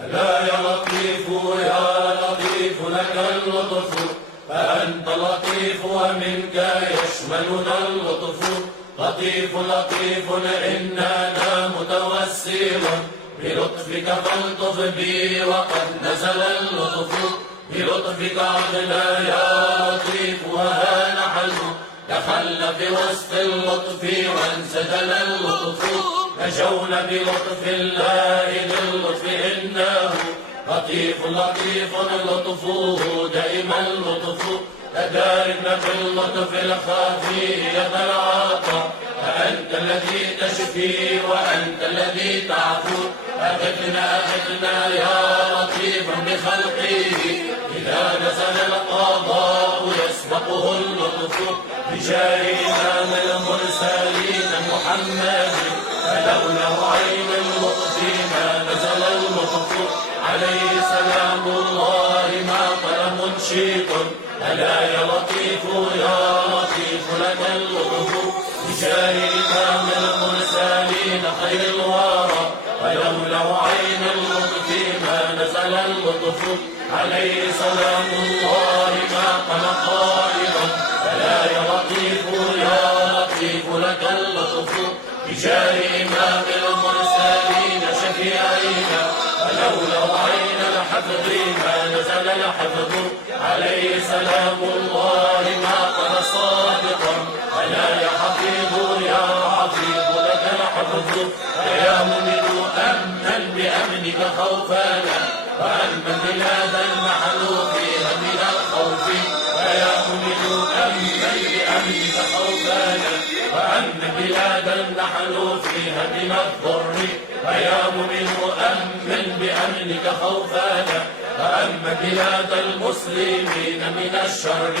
ألا يا لطيف يا لطيف لك اللطف، فأنت لطيف ومنك يشملنا اللطف. لطيف لطيف إننا متوسل بلطفك فالطف بي وقد نزل اللطف. بلطفك عدنا يا لطيف وها نحن دخلنا في وسط اللطف وانسدل اللطف. نجونا بلطف الله للطف إنه لطيف لطيف لطفه دائما لطف. تداركنا باللطف الخفي ذا العطاء، فأنت الذي تشفي وأنت الذي تعفو. أغثنا يا لطيفا بخلقه، إذا نزل القضاء يسبقه اللطف. بجاه إمام المرسلين محمد، فلولا عين اللطف ما نزل اللطف. عليه سلام الله ما قلم منشط، ألا يا لطيف يا لطيف لك اللطف. بجاه إمام المرسلين خير الورى، ولولا عين اللطف ما نزل اللطف. عليه سلام الله ما قلق قائلا، ألا يا لطيف يا لطيف لك اللطف. بجاه إمام المرسلين شفيعينا، ولولا عين الحفظ ما نزل الحفظ. عليه سلام الله ما قال صادقا، ألا يا حفيظ يا حفيظ لك الحفظ. فيا مؤمن أمن بأمنك خوفانا، وأمن بلادا نحن فيها من الخوف. فيا مؤمن أمن بأمنك خوفانا، وأمن بلادا نحن فيها من الضر. فيا مؤمن أمن بأمنك خوفانا، وأمن بلاد المسلمين من الشر.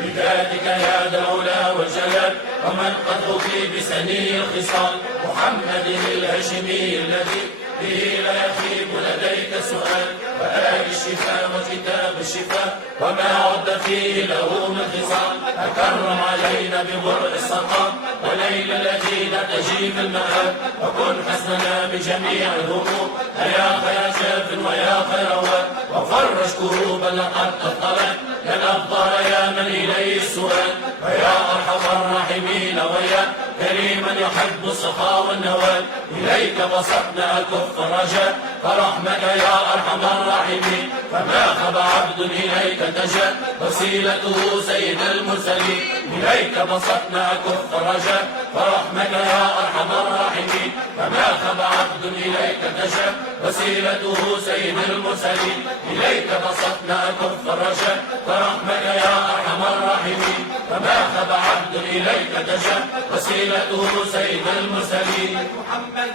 بذاتك يا ذا العلا والجلال، ومن قد أوتي بسني الخصال. محمد الهاشمي الذي به لا يخيب لديك سؤال، وآل الشفاء وكتاب الشفاء وما عد فيه له من خصال. أكرم علينا ببرء السقام، وليل التي لا تجيب المآب. وكن حسننا بجميع الهموم، يا خير شاف ويا خير واد. وفرج كروبا لقد أثقلت يا الأبطال يا من إليه السؤال. ويا أرحم الراحمين ويا كريما يحب السخاء والنوال. إليك بسطنا الكف الرجاء، فرحمك يا أرحم الراحمين. فما خاب عبد إليك تجا، وسيلته سيد المرسلين. إليك بسطنا كف الرجاء، فرحمك يا أرحم الراحمين. فما خاب عبد إليك تجا، وسيلته سيد المرسلين. إليك بسطنا كف الرجاء، فرحمك يا أرحم الراحمين. فما خاب عبد إليك تجا، وسيلته سيد المرسلين. محمد